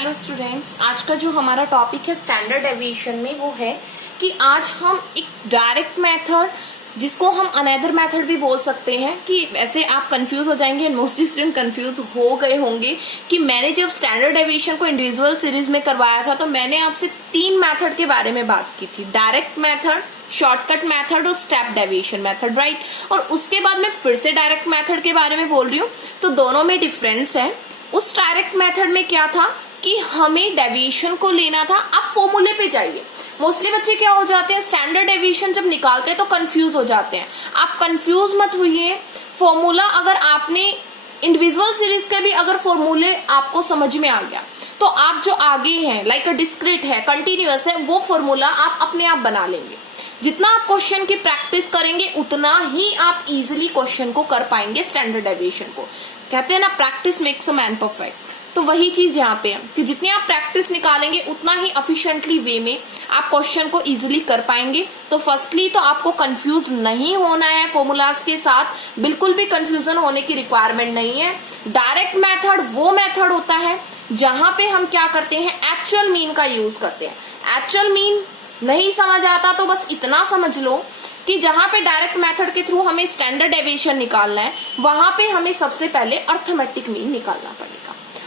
Hello students, आज का जो हमारा टॉपिक है स्टैंडर्ड डेविएशन में वो है कि आज हम एक डायरेक्ट मेथड जिसको हम अनदर मेथड भी बोल सकते हैं कि वैसे आप कंफ्यूज हो जाएंगे, मोस्टली स्टूडेंट कंफ्यूज हो गए होंगे कि मैंने जब स्टैंडर्ड डेविएशन को इंडिविजुअल सीरीज में करवाया था तो मैंने आपसे 3 मेथड के बारे में बात की थी, डायरेक्ट मेथड, शॉर्टकट मेथड और स्टेप डेविएशन मेथड, राइट। और उसके बाद मैं फिर से डायरेक्ट मेथड के बारे में बोल रही हूँ, तो दोनों में डिफरेंस है। उस डायरेक्ट मेथड में क्या था कि हमें डेविएशन को लेना था, आप फॉर्मूले पे जाइए। मोस्टली बच्चे क्या हो जाते हैं, स्टैंडर्ड डेविएशन जब निकालते हैं तो कंफ्यूज हो जाते हैं। आप कंफ्यूज मत हुइए, फॉर्मूला अगर आपने इंडिविजुअल सीरीज के भी अगर फॉर्मूले आपको समझ में आ गया तो आप जो आगे हैं लाइक अ डिस्क्रीट है, कंटिन्यूअस है, वो फॉर्मूला आप अपने आप बना लेंगे। जितना आप क्वेश्चन की प्रैक्टिस करेंगे उतना ही आप इजिली क्वेश्चन को कर पाएंगे। स्टैंडर्ड डेविएशन को कहते हैं ना, practice makes a man perfect. तो वही चीज यहाँ पे है कि जितनी आप प्रैक्टिस निकालेंगे उतना ही एफिशिएंटली वे में आप क्वेश्चन को इजीली कर पाएंगे। तो फर्स्टली तो आपको कंफ्यूज नहीं होना है फॉर्मूलाज के साथ, बिल्कुल भी कंफ्यूजन होने की रिक्वायरमेंट नहीं है। डायरेक्ट मेथड वो मेथड होता है जहां पे हम क्या करते हैं, एक्चुअल मीन का यूज करते हैं। एक्चुअल मीन नहीं समझ आता तो बस इतना समझ लो कि जहां पे डायरेक्ट मेथड के थ्रू हमें स्टैंडर्ड डेविएशन निकालना है वहां पे हमें सबसे पहले अर्थमेटिक मीन निकालना पड़ेगा।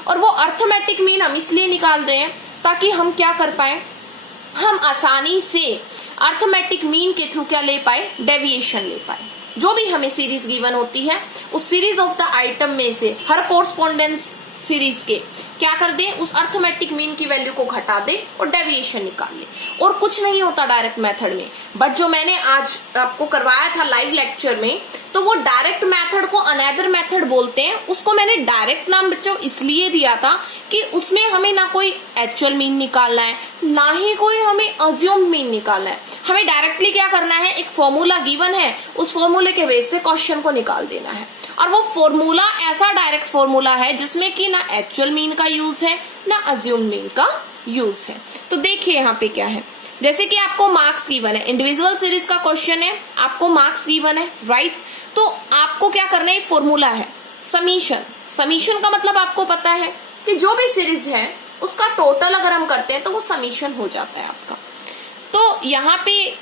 और वो अर्थमेटिक मीन हम इसलिए निकाल रहे हैं ताकि हम क्या कर पाए, हम आसानी से अर्थमेटिक मीन के थ्रू क्या ले पाए, डेविएशन ले पाए। जो भी हमें सीरीज गिवन होती है उस सीरीज ऑफ द आइटम में से हर कोरस्पोंडेंस सीरीज के क्या कर दे, उस अर्थमेटिक मीन की वैल्यू को घटा दे और डेविएशन निकाल ले। और कुछ नहीं होता डायरेक्ट मेथड में, बट जो मैंने आज आपको करवाया था लाइव लेक्चर में, तो वो डायरेक्ट मेथड को अनदर मेथड बोलते हैं। उसको मैंने डायरेक्ट नाम बच्चों इसलिए दिया था कि उसमें हमें ना कोई एक्चुअल मीन निकालना है, ना ही कोई हमें अज्यूम्ड मीन निकालना है। हमें डायरेक्टली क्या करना है, एक फॉर्मूला गिवन है, उस फॉर्मूले के बेस पे क्वेश्चन को निकाल देना है। और वो फॉर्मूला ऐसा डायरेक्ट फॉर्मूला है जिसमें कि ना एक्चुअल मीन का यूज है ना अज्यूम्ड मीन का यूज है। तो देखिए यहाँ पे क्या है, जैसे कि आपको मार्क्स गिवन है, इंडिविजुअल सीरीज का क्वेश्चन है, आपको मार्क्स गिवन है, राइट। तो आपको क्या करना है, एक फॉर्मूला है समीशन। समीशन का मतलब आपको पता है कि जो भी सीरीज है उसका टोटल अगर हम करते हैं तो वो समीशन हो जाता है आपका। तो यहाँ पे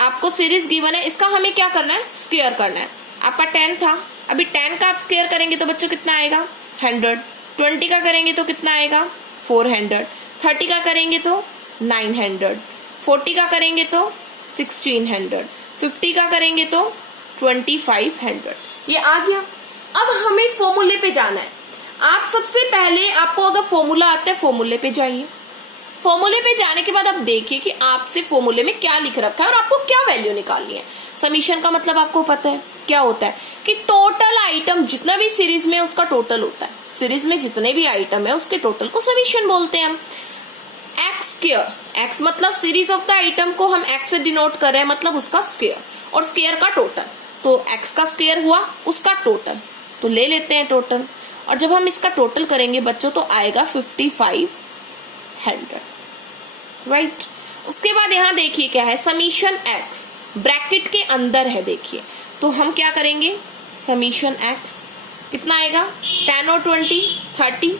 आपको सीरीज गिवन है, इसका हमें क्या करना है, स्क्वायर करना है। आपका 10 था, अभी 10 का आप स्क्वायर करेंगे तो बच्चों कितना आएगा, 100। 20 का करेंगे तो कितना आएगा, 400। 30 का करेंगे तो 900। 40 का करेंगे तो 1600। 50 का करेंगे तो 2500। ये आ गया। अब हमें फॉर्मूले पे जाना है। आप सबसे पहले, आपको अगर फॉर्मूला आता है फॉर्मूले पे जाइए। फॉर्मूले पे जाने के बाद आप देखिए कि आपसे फॉर्मूले में क्या लिख रखा है और आपको क्या वैल्यू निकालनी है। समीशन का मतलब आपको पता है क्या होता है कि टोटल आइटम जितना भी सीरीज में उसका टोटल होता है, सीरीज में जितने भी आइटम है उसके टोटल को समीशन बोलते हैं हम। एक्स स्क्वायर, एक्स मतलब सीरीज ऑफ द आइटम को हम एक्स से डिनोट कर रहे हैं, मतलब उसका स्क्वायर, और स्क्वायर का टोटल, तो एक्स का स्क्वायर हुआ उसका टोटल, तो ले लेते हैं टोटल। और जब हम इसका टोटल करेंगे बच्चों तो आएगा 5500, राइट। उसके बाद यहाँ देखिए क्या है, समीशन एक्स ब्रैकेट के अंदर है, देखिए तो हम क्या करेंगे, समीशन एक्स कितना आएगा, 10 और 20 30,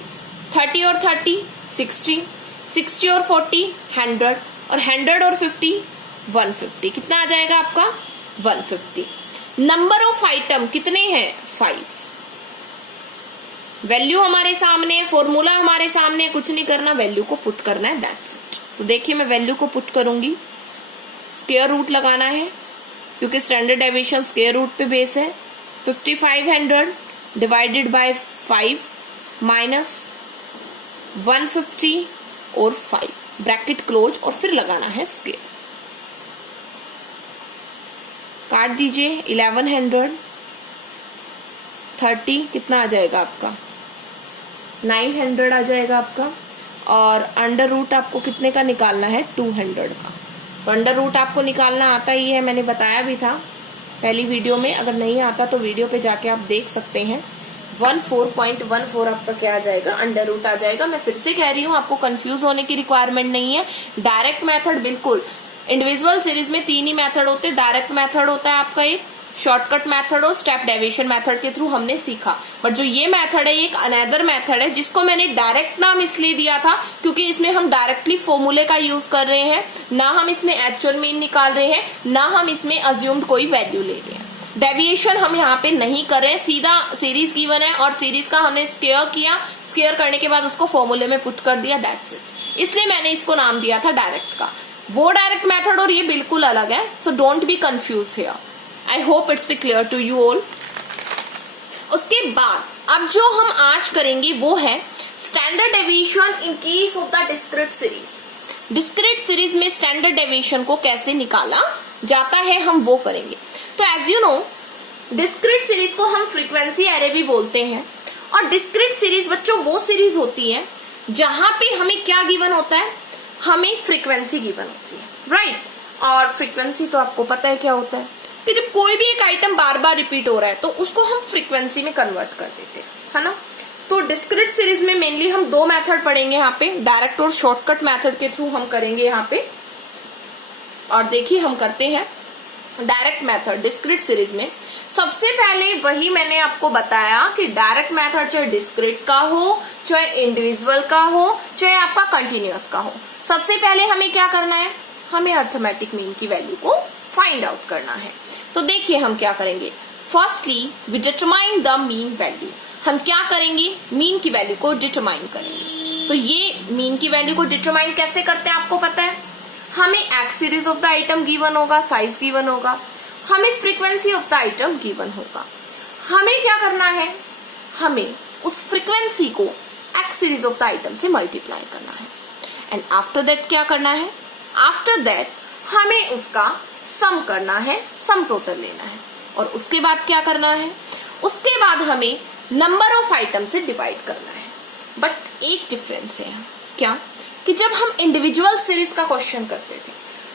30 और 30 60, 60 और 40 100, और 100 और 50 150, कितना आ जाएगा आपका 150। नंबर ऑफ आइटम कितने हैं, 5। वैल्यू हमारे सामने, फॉर्मूला हमारे सामने, कुछ नहीं करना, वैल्यू को पुट करना है, दैट्स इट। तो देखिए मैं वैल्यू को पुट करूंगी, स्क्वायर रूट लगाना है क्योंकि स्टैंडर्ड डेविएशन स्क्वायर रूट पे बेस है। 5500 डिवाइडेड बाय 5 माइनस 150 और 5, ब्रैकेट क्लोज, और फिर लगाना है स्क्वायर। काट दीजिए, 1100 30 कितना आ जाएगा आपका, 900 आ जाएगा आपका। और अंडर रूट आपको कितने का निकालना है, 200 का। तो अंडर रूट आपको निकालना आता ही है, मैंने बताया भी था पहली वीडियो में। अगर नहीं आता तो वीडियो पे जाके आप देख सकते हैं। 14.14 आपका क्या आ जाएगा, अंडर रूट आ जाएगा। मैं फिर से कह रही हूँ, आपको कंफ्यूज होने की रिक्वायरमेंट नहीं है। डायरेक्ट मेथड बिल्कुल, इंडिविजुअल सीरीज में 3 ही मेथड होते हैं। डायरेक्ट मेथड होता है आपका एक, शॉर्टकट मेथड और स्टेप डेविएशन मेथड के थ्रू हमने सीखा। बट जो ये मेथड है, एक अनदर मेथड है जिसको मैंने डायरेक्ट नाम इसलिए दिया था क्योंकि इसमें हम डायरेक्टली फॉर्मूले का यूज कर रहे हैं, ना हम इसमें एक्चुअल मीन निकाल रहे हैं, ना हम इसमें अज्यूम्ड कोई वैल्यू ले रहे हैं। डेविएशन हम यहाँ पे नहीं कर रहे हैं, सीधा सीरीज गिवन है और सीरीज का हमने स्क्वायर किया, स्क्वायर करने के बाद उसको फॉर्मूले में पुट कर दिया, दैट्स इट। इसलिए मैंने इसको नाम दिया था डायरेक्ट का। वो डायरेक्ट मेथड और ये बिल्कुल अलग है, so don't be confuse here. I hope it's be clear to you all. उसके बाद अब जो हम आज करेंगे वो है standard deviation in case of the discrete series. Discrete series में स्टैंडर्ड डेविएशन को कैसे निकाला जाता है हम वो करेंगे। तो as you know, discrete series को हम फ्रीक्वेंसी एरे भी बोलते हैं। और डिस्क्रीट सीरीज बच्चों वो सीरीज होती है जहां पे हमें क्या गिवन होता है, हमें फ्रीक्वेंसी गिवन होती है, राइट। और फ्रीक्वेंसी तो आपको पता है क्या होता है कि जब कोई भी एक आइटम बार बार रिपीट हो रहा है तो उसको हम फ्रीक्वेंसी में कन्वर्ट कर देते हैं, है ना। तो डिस्क्रीट सीरीज में मेनली हम दो मेथड पढ़ेंगे यहाँ पे, डायरेक्ट और शॉर्टकट मेथड के थ्रू हम करेंगे यहाँ पे। और देखिए हम करते हैं डायरेक्ट मेथड डिस्क्रीट सीरीज में। सबसे पहले वही मैंने आपको बताया कि डायरेक्ट मेथड चाहे डिस्क्रीट का हो, चाहे इंडिविजुअल का हो, चाहे आपका कंटिन्यूअस का हो, सबसे पहले हमें क्या करना है, हमें अर्थमेटिक मीन की वैल्यू को फाइंड आउट करना है। तो देखिए हम क्या करेंगे। Firstly we determine the mean value. हम क्या करेंगे, मीन की वैल्यू को डिटरमाइन करेंगे। तो ये मीन की वैल्यू को डिटरमाइन कैसे करते हैं आपको पता है। हमें x series of the item given होगा, साइज गिवन होगा, हमें frequency of the item given होगा। हमें क्या करना है, हमें उस फ्रीक्वेंसी को x series of the item से मल्टीप्लाई करना है। एंड आफ्टर दैट क्या करना है, आफ्टर दैट हमें उसका सम करना है, सम टोटल लेना है। और उसके बाद क्या करना है, उसके बाद हमें नंबर ऑफ आइटम से डिवाइड करना है। बट एक डिफरेंस है, क्या कि जब हम इंडिविजुअल सीरीज का क्वेश्चन करते थे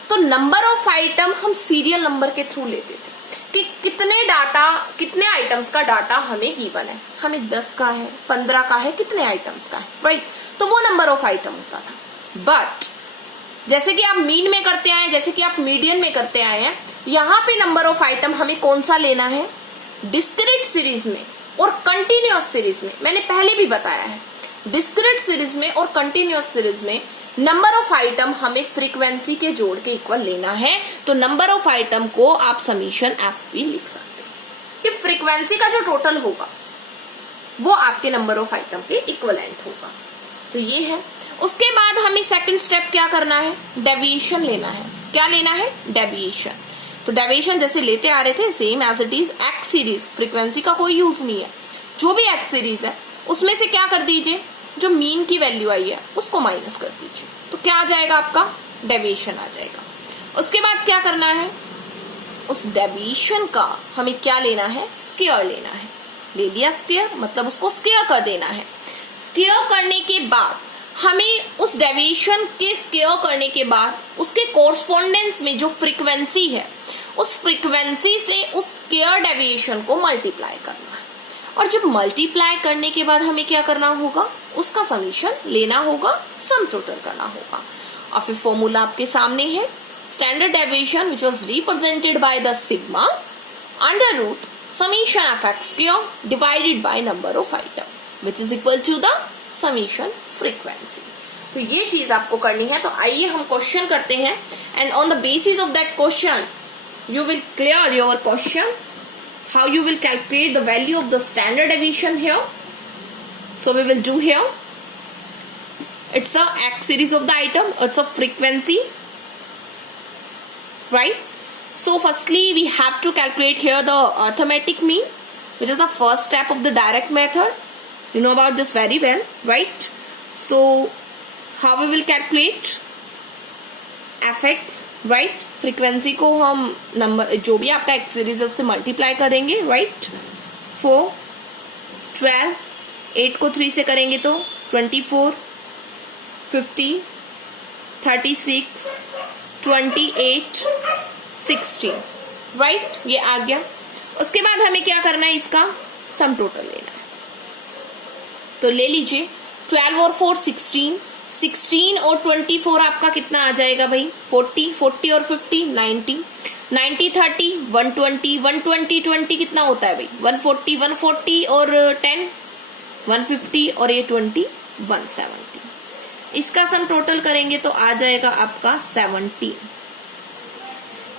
तो नंबर ऑफ आइटम हम सीरियल नंबर के थ्रू लेते थे कि कितने डाटा, कितने आइटम्स का डाटा हमें गिवन है, हमें 10 का है, 15 का है, कितने आइटम्स का है, राइट। तो वो नंबर ऑफ आइटम होता था। बट जैसे कि आप मीन में करते आए, जैसे कि आप मीडियन में करते आए हैं, यहाँ पे नंबर ऑफ आइटम हमें कौन सा लेना है, डिस्क्रीट सीरीज में और कंटिन्यूअस सीरीज में। मैंने पहले भी बताया है, डिस्क्रीट सीरीज में और कंटिन्यूअस सीरीज में नंबर ऑफ आइटम हमें फ्रीक्वेंसी के जोड़ के इक्वल लेना है। तो नंबर ऑफ आइटम को आप समीशन एफ भी लिख सकते हैं कि फ्रीक्वेंसी का जो टोटल होगा वो आपके नंबर ऑफ आइटम के इक्वलेंट होगा। तो ये है। उसके बाद हमें सेकंड स्टेप क्या करना है, डेविएशन लेना है। क्या लेना है, डेविएशन। तो डेविएशन जैसे लेते आ रहे थे same as it is X series, frequency का कोई यूज नहीं है। जो भी एक्स सीरीज है उसमें से क्या कर दीजिए, जो मीन की वैल्यू आई है उसको माइनस कर दीजिए, तो क्या आ जाएगा आपका, डेविएशन आ जाएगा। उसके बाद क्या करना है, उस डेविएशन का हमें क्या लेना है, स्क्वायर लेना है। ले लिया स्क्वायर, मतलब उसको स्क्वायर कर देना है। स्क्वायर करने के बाद हमें उस डेविएशन के स्क्वायर करने के बाद उसके कोरस्पोंडेंस में जो फ्रीक्वेंसी है उस फ्रीक्वेंसी से उस स्क्वायर डेविएशन को मल्टीप्लाई करना है। और जब मल्टीप्लाई करने के बाद हमें क्या करना होगा, उसका समीशन लेना होगा, सम टोटल करना होगा। और फिर फॉर्मूला आपके सामने है, standard deviation which was represented by the sigma under root summation of X square divided by number of item which is equal to the summation frequency. तो ये चीज आपको करनी है। तो आइए हम क्वेश्चन करते हैं and on the basis of that question you will clear your question, how you will calculate the value of the standard deviation here. So we will do here, it's a x series of the item, it's a frequency, right? So firstly we have to calculate here the arithmetic mean, which is the first step of the direct method. You know about this very well, right? So how we will calculate fx, right? Frequency को हम number जो भी आपका x series है उससे multiply करेंगे, right. 4, 12, 8 को 3 से करेंगे तो 24, 50, 36, 28, 16, राइट, ये आ गया। उसके बाद हमें क्या करना है, इसका सम टोटल लेना है। तो ले लीजिए 12 और 4 16, 16 और 24 आपका कितना आ जाएगा भाई, 40, 40 और 50 90, 90 30 120 120 20 कितना होता है भाई 140 140 और 10 150 और ये 20 170। इसका सम टोटल करेंगे तो आ जाएगा आपका 17।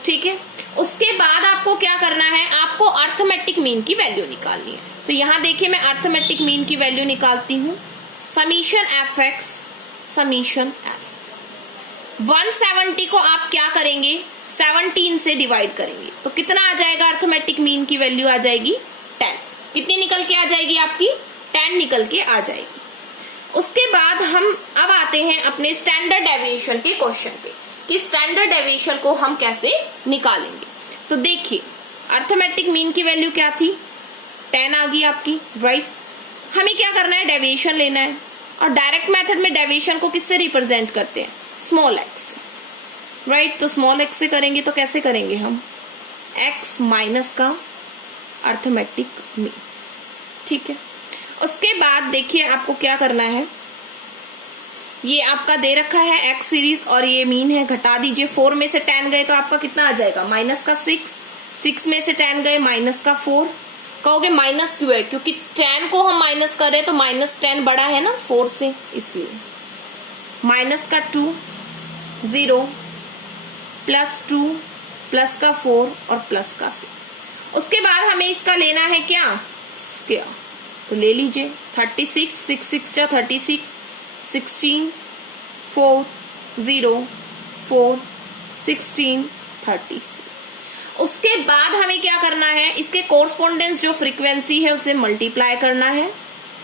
ठीक है, उसके बाद आपको क्या करना है, आपको अर्थमेटिक मीन की वैल्यू निकालनी है। तो यहां देखिए मैं अर्थमेटिक मीन की वैल्यू निकालती हूं, summation F x summation F. 170 को आप क्या करेंगे 17 से डिवाइड करेंगे तो कितना आ जाएगा, अर्थमेटिक मीन की वैल्यू आ जाएगी 10। कितनी निकल के आ जाएगी आपकी 10 निकल के आ जाएगी। उसके बाद हम अब आते हैं अपने स्टैंडर्ड डेविएशन के क्वेश्चन पे कि स्टैंडर्ड डेविएशन को हम कैसे निकालेंगे। तो देखिए अर्थमेटिक मीन की वैल्यू क्या थी 10 आ गई आपकी, राइट। हमें क्या करना है, डेविएशन लेना है। और डायरेक्ट मेथड में डेविएशन को किससे रिप्रेजेंट करते हैं, स्मॉल एक्स से, राइट। तो स्मॉल एक्स से करेंगे तो कैसे करेंगे हम, एक्स माइनस का अर्थमेटिक मीन। ठीक है, उसके बाद देखिए आपको क्या करना है, ये आपका दे रखा है एक्स सीरीज और ये मीन है, घटा दीजिए। 4 में से 10 गए तो आपका कितना आ जाएगा, माइनस का 6। 6 में से 10 गए माइनस का 4। कहोगे माइनस क्यों है, क्योंकि 10 को हम माइनस कर रहे तो माइनस 10 बड़ा है ना 4 से, इसलिए। माइनस का 2 0 प्लस 2 प्लस का 4 और प्लस का 6। उसके बाद हमें इसका लेना है क्या, स्क्वायर। तो ले लीजिए 36 6 6 जा 36 16 4 0 4 16 36। उसके बाद हमें क्या करना है, इसके कोरस्पोंडेंस जो फ्रीक्वेंसी है उसे मल्टीप्लाई करना है,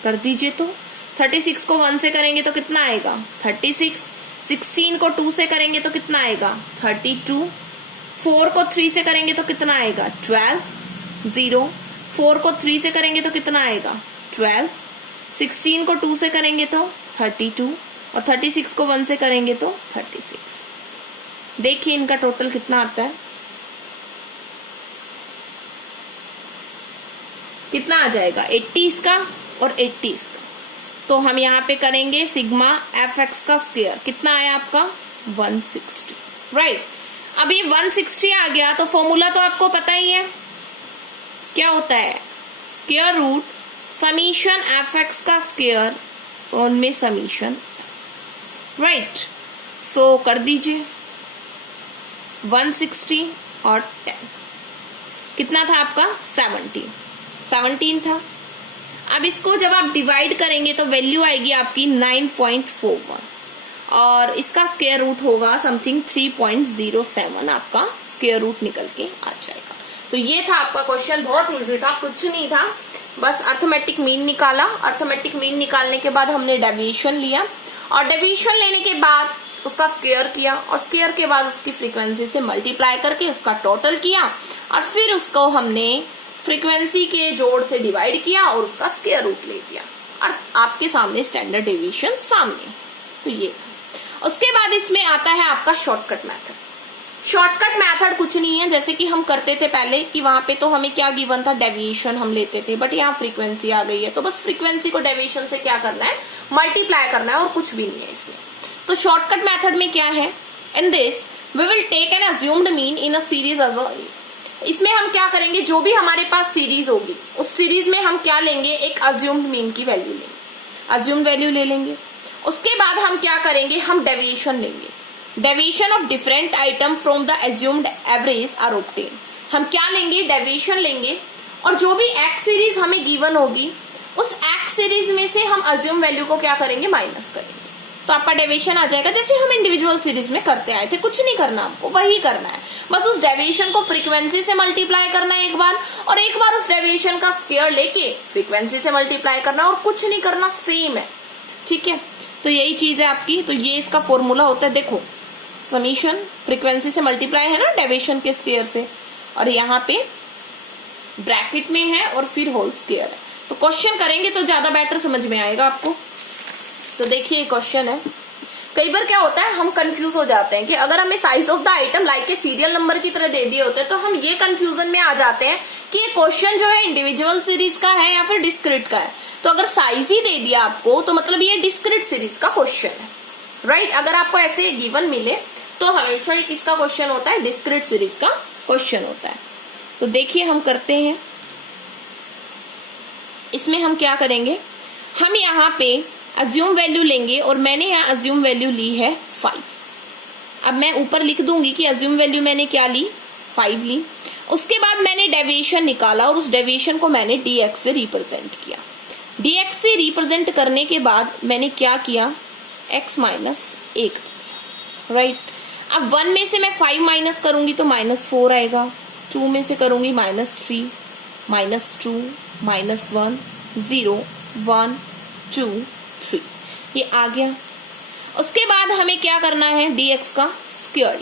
कर दीजिए। तो 36 को 1 से करेंगे तो कितना आएगा 36। 16 को 2 से करेंगे तो कितना आएगा 32। 4 को 3 से करेंगे तो कितना आएगा 12। 0 4 को 3 से करेंगे तो कितना आएगा 12। 16 को 2 से करेंगे तो 32 और 36 को 1 से करेंगे तो 36। देखिए इनका टोटल कितना आता है, कितना आ जाएगा 80 इसका और 80 इसका। तो हम यहाँ पे करेंगे सिग्मा एफ एक्स का स्क्वायर, कितना आया आपका 160, राइट। अब ये 160 आ गया तो फॉर्मूला तो आपको पता ही है, क्या होता है, square root summation F X का स्क्वायर उनमें समीशन, राइट। सो कर दीजिए 160 और 10 कितना था आपका 17 था। अब इसको जब आप डिवाइड करेंगे तो वैल्यू आएगी आपकी 9.41 और इसका स्क्वायर रूट होगा समथिंग 3.07, आपका स्क्वायर रूट निकल के आ जाएगा। तो ये था आपका क्वेश्चन, बहुत इजी था, कुछ नहीं था, बस अर्थमेटिक मीन निकाला। अर्थमेटिक मीन निकालने के बाद हमने डेविएशन लिया और डेविएशन लेने के बाद उसका स्क्वायर किया और स्क्वायर के बाद उसकी फ्रीक्वेंसी से मल्टीप्लाई करके उसका टोटल किया और फिर उसको हमने फ्रीक्वेंसी के जोड़ से डिवाइड किया और उसका स्क्वायर रूट ले दिया और आपके सामने स्टैंडर्ड डेविएशन सामने। तो ये था। उसके बाद इसमें आता है आपका शॉर्टकट मेथड। शॉर्टकट मेथड कुछ नहीं है, जैसे कि हम करते थे पहले कि वहां पे तो हमें क्या गिवन था, डेविएशन हम लेते थे, बट यहाँ फ्रीक्वेंसी आ गई है तो बस फ्रीक्वेंसी को डेविएशन से क्या करना है, मल्टीप्लाई करना है और कुछ भी नहीं है इसमें। तो शॉर्टकट मेथड में क्या है, in this we will take an assumed mean in a series as a, इसमें हम क्या करेंगे, जो भी हमारे पास सीरीज होगी उस सीरीज में हम क्या लेंगे, एक अज्यूम्ड मीन की वैल्यू लेंगे, अज्यूम्ड वैल्यू ले लेंगे। उसके बाद हम क्या करेंगे, हम डेविएशन लेंगे, deviation of different item from the assumed average are obtain. हम क्या लेंगे, डेविएशन लेंगे और जो भी एक्स सीरीज हमें गिवन होगी उस एक्स सीरीज में से हम अज्यूम वैल्यू को क्या करेंगे, माइनस करेंगे, तो आपका डेविएशन आ जाएगा। जैसे हम इंडिविजुअल सीरीज में करते आए थे, कुछ नहीं करना हमको, वही करना है, बस उस डेविएशन को फ्रीक्वेंसी से मल्टीप्लाई करना है एक बार और एक बार उस डेविएशन का स्क्वायर लेके फ्रीक्वेंसी से मल्टीप्लाई करना और कुछ नहीं करना, सेम है, ठीक है। तो यही चीज है आपकी। तो ये इसका फॉर्मूला होता है, देखो समीशन फ्रीक्वेंसी से मल्टीप्लाई है ना डेविएशन के स्क्वायर से और यहाँ पे ब्रैकेट में है और फिर होल स्क्वायर है। तो क्वेश्चन करेंगे तो ज्यादा बेटर समझ में आएगा आपको। तो देखिए क्वेश्चन है, कई बार क्या होता है हम कंफ्यूज हो जाते हैं कि अगर हमें size of the item like के सीरियल नंबर की तरह दे दिए होते हैं तो हम ये कंफ्यूजन में आ जाते हैं कि ये क्वेश्चन जो है इंडिविजुअल सीरीज का है या फिर डिस्क्रीट का है। तो अगर साइज ही दे दिया आपको तो मतलब ये डिस्क्रीट सीरीज का क्वेश्चन है, राइट। अगर आपको ऐसे गिवन मिले तो हमेशा एक इसका क्वेश्चन होता है डिस्क्रीट सीरीज का क्वेश्चन होता है। तो देखिए हम करते हैं, इसमें हम क्या करेंगे, हम यहाँ पे अज्यूम वैल्यू लेंगे और मैंने यहाँ अज्यूम वैल्यू ली है 5। अब मैं ऊपर लिख दूंगी कि अज्यूम वैल्यू मैंने क्या ली, 5 ली। उसके बाद मैंने डेविएशन निकाला और उस डेविएशन को मैंने dx से रिप्रेजेंट किया। dx से रिप्रेजेंट करने के बाद मैंने क्या किया, x माइनस a कर दिया, राइट। अब 1 में से मैं 5 माइनस करूंगी तो -4 आएगा, 2 में से करूंगी -3, -2, -1, 0, 1, 2, 3, ये आ गया। उसके बाद हमें क्या करना है, dx का स्क्वायर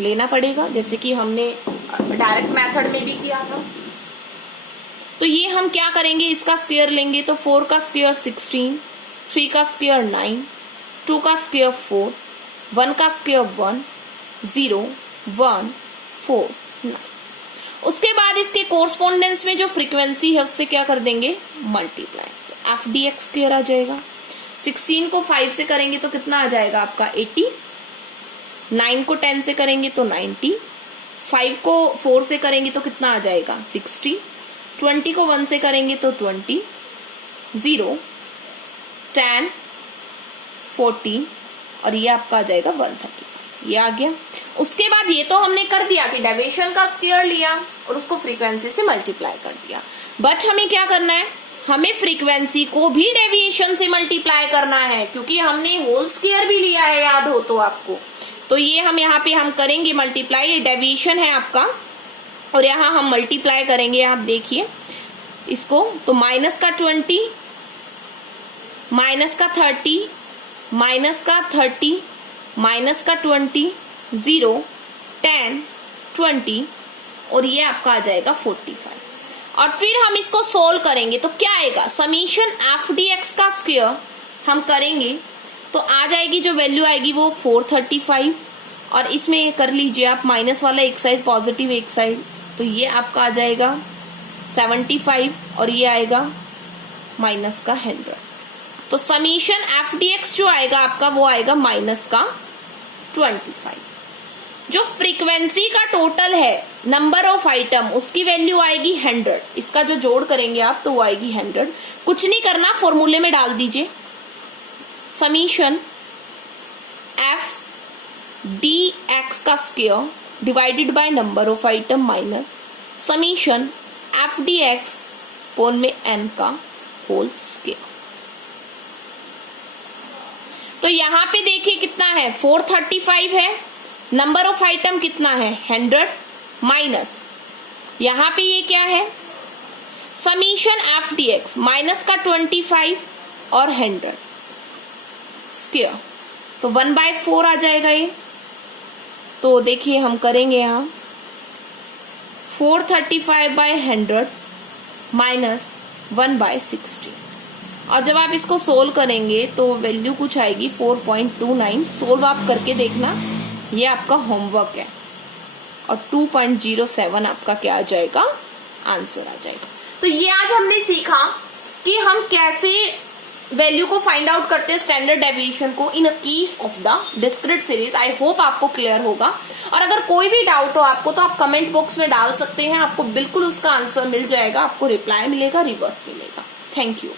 लेना पड़ेगा, जैसे कि हमने डायरेक्ट मेथड में भी किया था। तो ये हम क्या करेंगे, इसका स्क्वायर लेंगे तो 4 का स्क्वायर 16, 3 का स्क्वायर 9, 2 का स्क्वायर 4, 1 का स्क्वायर 1, 0, 1, 4, 9। उसके बाद इसके कोरस्पोंडेंस में जो फ्रीक्वेंसी है उससे क्या कर देंगे, मल्टीप्लाई, तो एफ डी एक्स स्क्वायर आ जाएगा। 16 को 5 से करेंगे तो कितना आ जाएगा आपका 80, 9 को 10 से करेंगे तो 90, 5 को 4 से करेंगे तो कितना आ जाएगा 60, 20 को 1 से करेंगे तो 20, 0, 10, 14 और ये आपका आ जाएगा 135, ये आ गया। उसके बाद ये तो हमने कर दिया कि डेविएशन का स्क्वायर लिया और उसको फ्रीक्वेंसी से मल्टीप्लाई कर दिया, बट हमें क्या करना है, हमें फ्रीक्वेंसी को भी डेविएशन से मल्टीप्लाई करना है, क्योंकि हमने होल स्क्वायर भी लिया है, याद हो तो आपको। तो ये हम यहाँ पे हम करेंगे मल्टीप्लाई, ये डेविएशन है आपका और यहाँ हम मल्टीप्लाई करेंगे। आप देखिए इसको, तो माइनस का 20, माइनस का 30, माइनस का 30, माइनस का 20, 0, 10, 20 और ये आपका आ जाएगा 45। और फिर हम इसको सोल्व करेंगे तो क्या आएगा, समीशन एफ डी एक्स का स्क्वायर हम करेंगे तो आ जाएगी, जो वैल्यू आएगी वो 435। और इसमें कर लीजिए आप माइनस वाला एक साइड, पॉजिटिव एक साइड, तो ये आपका आ जाएगा 75 और ये आएगा माइनस का 100। तो समीशन एफ डी एक्स जो आएगा आपका वो आएगा माइनस का 25। जो फ्रीक्वेंसी का टोटल है, नंबर ऑफ आइटम, उसकी वैल्यू आएगी 100। इसका जो जोड़ करेंगे आप तो वो आएगी 100। कुछ नहीं करना, फॉर्मूले में डाल दीजिए, समीशन एफ डी एक्स का square divided by number of item minus summation F D x कोण में n का होल स्क्वायर। तो यहां पे देखिए कितना है, 435 है, नंबर ऑफ आइटम कितना है 100, माइनस यहां पे ये क्या है, summation F D x minus का 25 और 100 स्क्वायर, तो 1/4 आ जाएगा ये। तो देखिए हम करेंगे यहां 435/100 माइनस 1/60 और जब आप इसको सोल्व करेंगे तो वैल्यू कुछ आएगी 4.29। सोल्व आप करके देखना, ये आपका होमवर्क है। और 2.07 आपका क्या आ जाएगा, आंसर आ जाएगा। तो ये आज हमने सीखा कि हम कैसे वैल्यू को फाइंड आउट करते हैं, स्टैंडर्ड डेविएशन को in a case of the discrete series. I hope आपको क्लियर होगा। और अगर कोई भी डाउट हो आपको तो आप कमेंट बॉक्स में डाल सकते हैं, आपको बिल्कुल उसका आंसर मिल जाएगा, आपको रिप्लाई मिलेगा, रिवर्ट मिलेगा। Thank you.